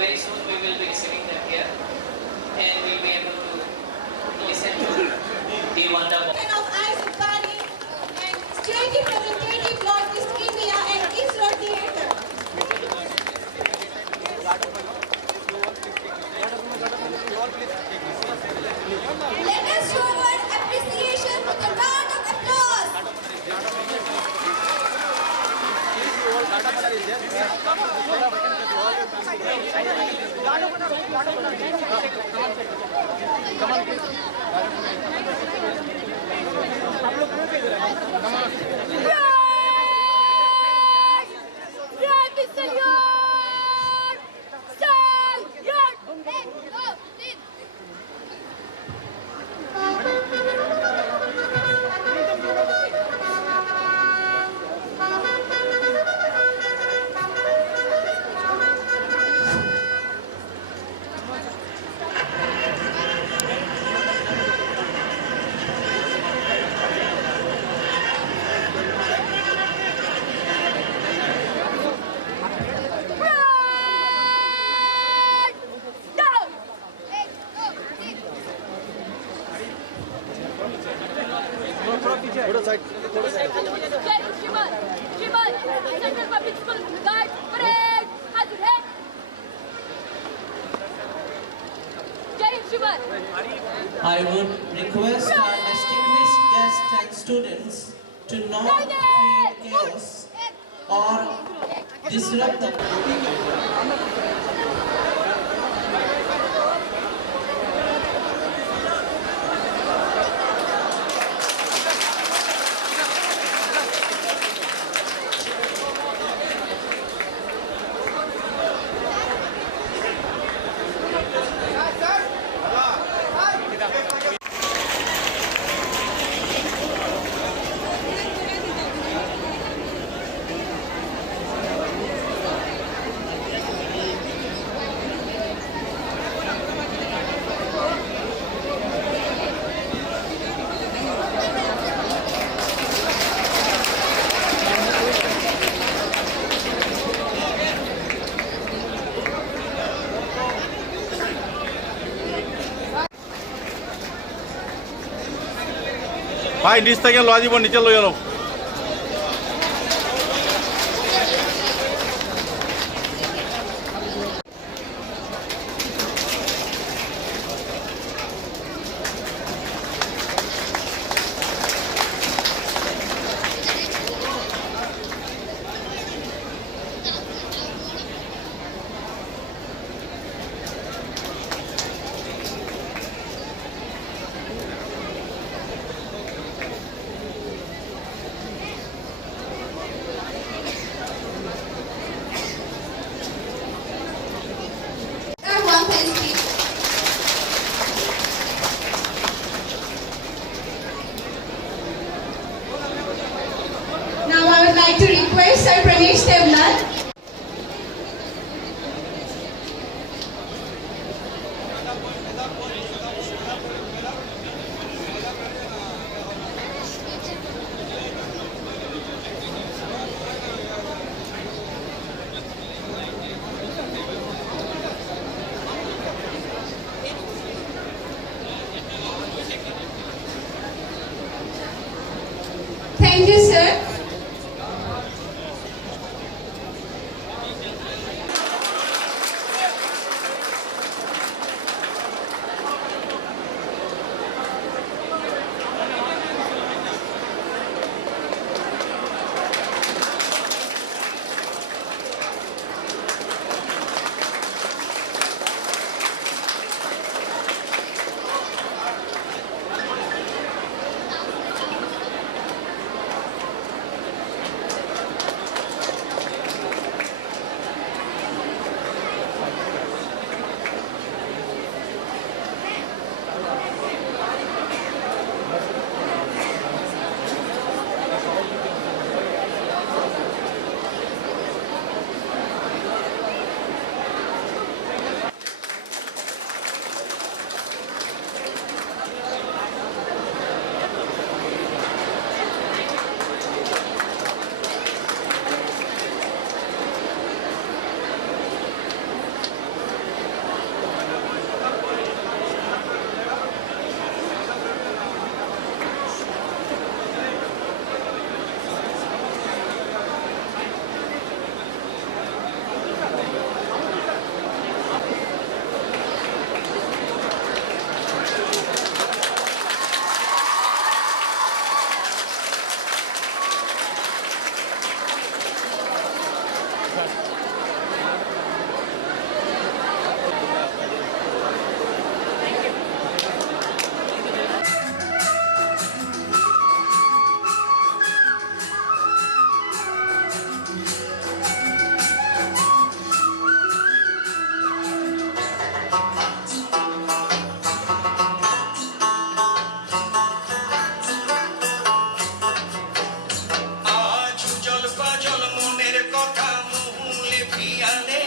very soon we will be receiving them here and we'll be able to listen to the wonderful of Issac Bari and state representative Lord East India and ISRO Theatre. Let us show our appreciation with a round of applause. I would request our distinguished guests and students to not create chaos or disrupt the ভাই নিচ থেকে লওয়া দিব, নিচে লই আলো। Now I would like to request Sir Pranesh Devlal. Thank you, sir. আজ জল পাজল মনের কথা মহুলে পিয়ালে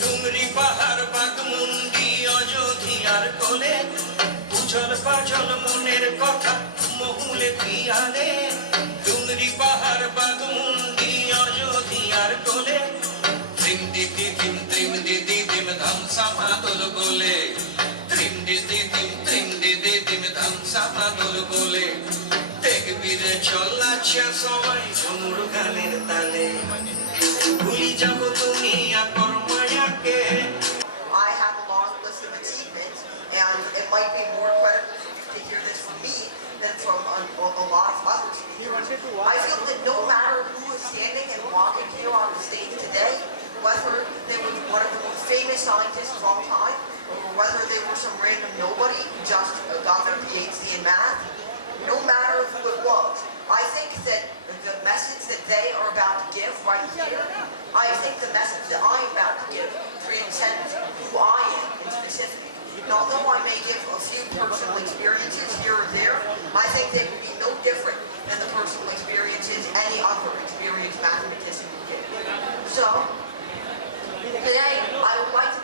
ডুংরি পাহাড় বাগমুন্ডি অযোধ্যার কোলে উজল পাজল মনের কথা মহুলে পিয়ালে ডুংরি পাহাড় বাগমুন্ডি অযোধ্যার কোলে ত্রিম দিদি দিম ধাম সামাদল গোলে ত্রিম দিদি ধাম সামাদল গোলে দেখবি রে চলাচ্ছে সবাই ঝুমুর গানের তালে ভুলি যাব তুমি আকর মায়াকে I have a long list of achievements, and it might be more credible to hear this from me than from a lot of other speakers. I feel that no matter who is standing and walking here on the stage today, whether they were one of the most famous scientists of all time, or whether they were some random nobody who just got their PhD in math, no matter who it was, I think that the message that they are about to give right here, I think the message that I am about to give transcends who I am in specific. And although I may give a few personal experiences here or there, I think they will be no different than the personal experiences any other experienced mathematician would give. So, today I would like to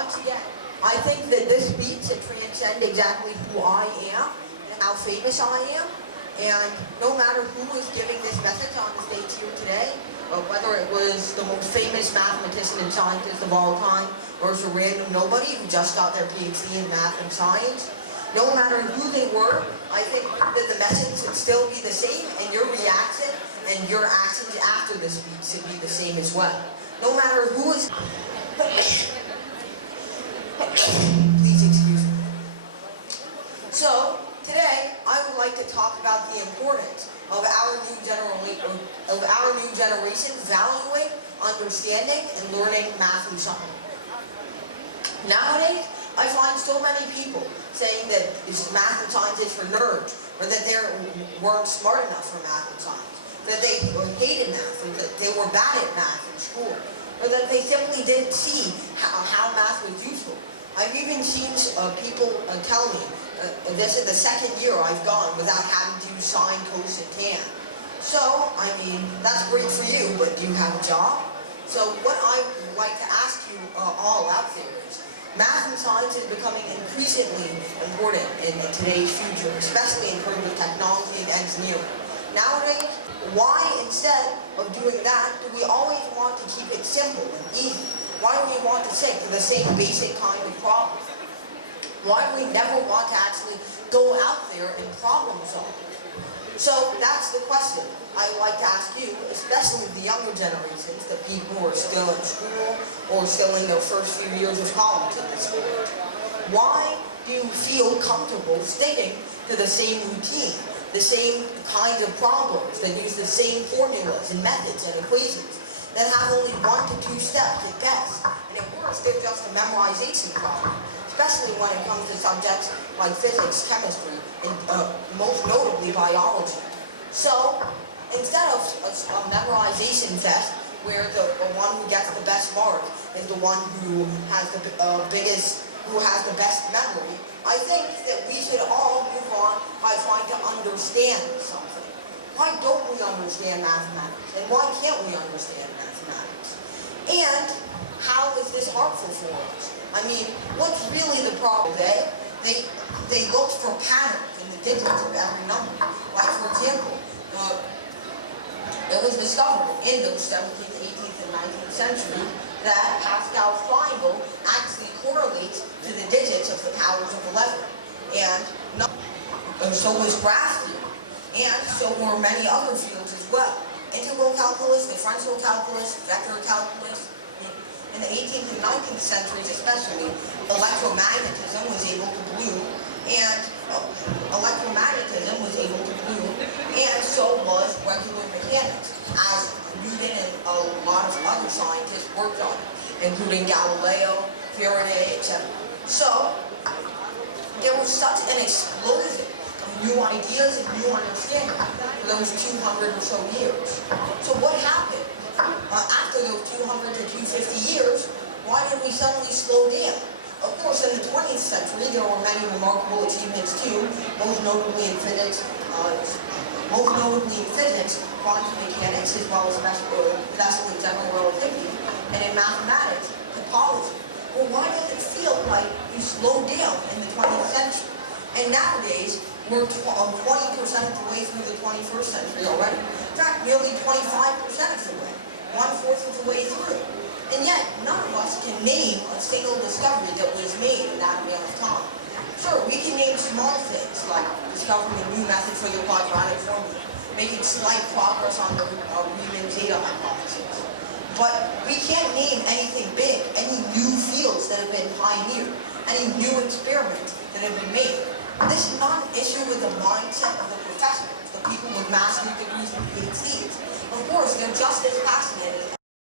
once again, I think that this speech should transcend exactly who I am and how famous I am. And no matter who is giving this message on the stage here today, whether it was the most famous mathematician and scientist of all time, or it's a random nobody who just got their PhD in math and science, no matter who they were, I think that the message should still be the same, and your reaction and your actions after the speech should be the same as well. No matter who is... Please excuse me. So, today, I would like to talk about the importance of our new generation valuing, understanding, and learning math and science. Nowadays, I find so many people saying that this is math and science is for nerds, or that they weren't smart enough for math and science, that they hated math, or that they were bad at math in school, or that they simply didn't see how math was useful. I've even seen people tell me, this is the second year I've gone without having to use sine, cos, and tan. So, I mean, that's great for you, but do you have a job? So what I would like to ask you all out there is, math and science is becoming increasingly important in today's future, especially in terms of technology and engineering. Nowadays, why instead of doing that do we always want to keep it simple and easy? Why do we want to stick to the same basic kind of problem? Why do we never want to actually go out there and problem solve? So that's the question I would like to ask you, especially the younger generations, the people who are still in school or still in their first few years of college in this world. Why do you feel comfortable sticking to the same routine, the same kinds of problems that use the same formulas and methods and equations that have only 1 to 2 steps at best, and at worst they're just a memorization problem, especially when it comes to subjects like physics, chemistry, and most notably biology. So, instead of a memorization test where the one who gets the best mark is the one who has the best memory, I think that we should all move on by trying to understand something. Why don't we understand mathematics? And why can't we understand mathematics? And how is this harmful for us? I mean, what's really the problem? They looked for patterns in the digits of every number. Like, for example, it was discovered in the 17th, 18th, and 19th century that Pascal's triangle actually correlates to the digits of the powers of 11. And so was graph theory. And so were many other fields as well. Integral calculus, differential calculus, vector calculus. In the 18th and 19th centuries especially, electromagnetism was able to bloom, and so was regular mechanics, as Newton and a lot of other scientists worked on it, including Galileo, Faraday, etc. So, there was such an explosion of new ideas and new understanding for those 200 or so years. So what happened after those 200 slow down. Of course, in the 20th century, there were many remarkable achievements too, most notably in physics, quantum mechanics, as well as especially general relativity, and in mathematics, topology. Well, why does it feel like you slowed down in the 20th century? And nowadays, we're 20% of the way through the 21st century already. In fact, nearly 25% of the way, 1/4 of the way through. And yet, none of us can name a single discovery that was made in that amount of time. Sure, we can name small things like discovering a new method for the quadratic formula, making slight progress on the Riemann zeta hypothesis. But we can't name anything big, any new fields that have been pioneered, any new experiments that have been made. This is not an issue with the mindset of the professors, the people with master's degrees and PhDs. Of course, they're just as fascinated